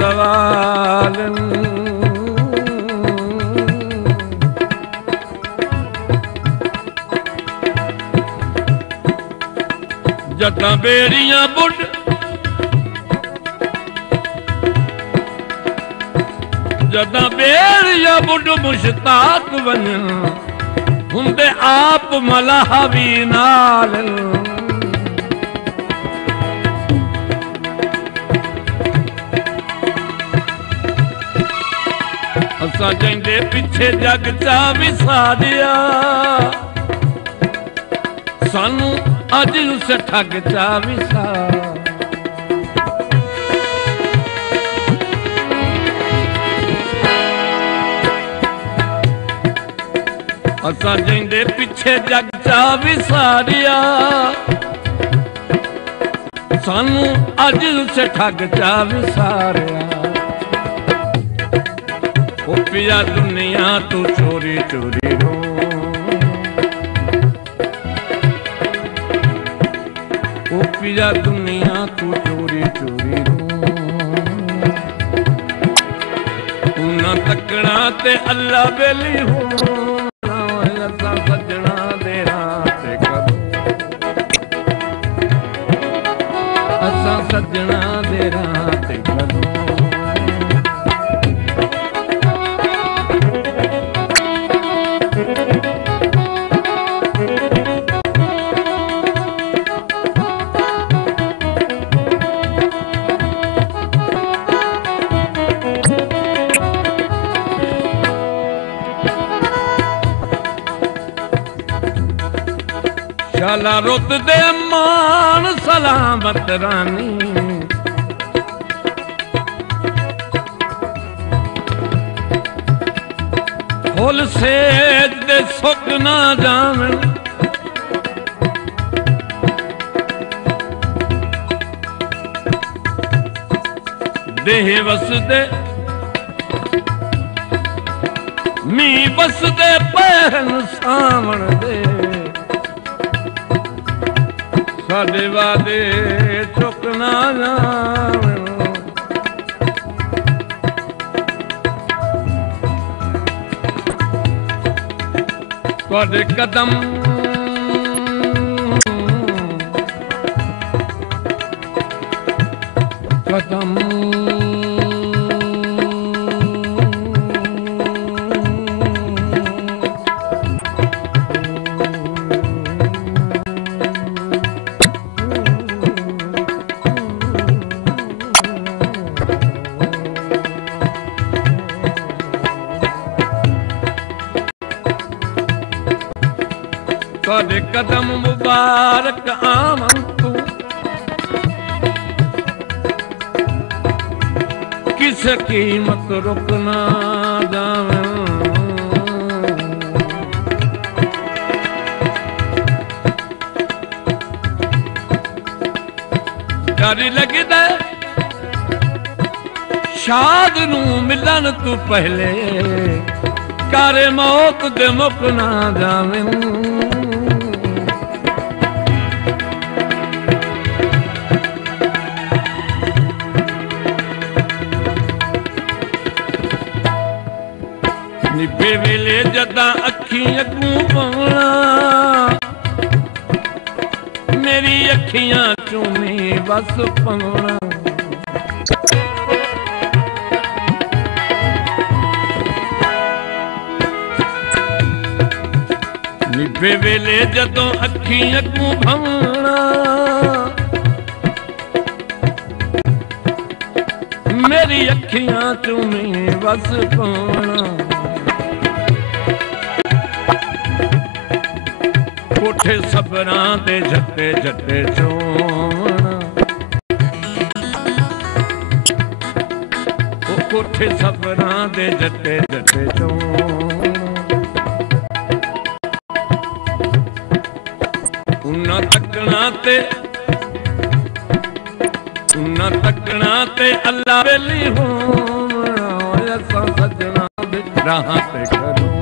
सवाल जटां बेड़ियां बुढ़ जटां बेड़ियां बुढ़ मुश्ताक वञन हुंदे आप मलाह भी नाल असां जंहिंदे पिछे जग चा विसारिया सानू अज उस ठग चा विसार असां जंहिंदे पिछे जग चा विसारिया सानू अज उस ठग चा विसारिया ओ पिया दुनिया तू चोरी चोरी रो ओ पिया दुनिया तू चोरी चोरी रो उन्ना तकना ते अल्लाह बेली हो असा सजना दे रात करो असा सजना दे रात करो शाला रुत दे मान सलामत रानी फुल सेज दे सुक ना जावन देह वसदे मी बसदे पैरन सावण दे साडे वादे चुक ना जावन तुहाडे कदम कदम तुहाडे कदम मुबारक आवन तू किस कीमत रुकना जावे डर लगदा शाद नू मिलन तू पहले कर मौत दे मुक ना जावे निभे वेले जदा अखी अगू पवना मेरी अखियां चूमी बस पवना निभे वेले जदों अखी अगू पवना मेरी अखियां चूमी बस पवना कोठे सबरां दे जट्टे जट्टे चोवना ओ कोठे सबरां दे जट्टे जट्टे चोवना उन्ना तकना ते अल्लाह वेली होना असां सजना दे राह ते करो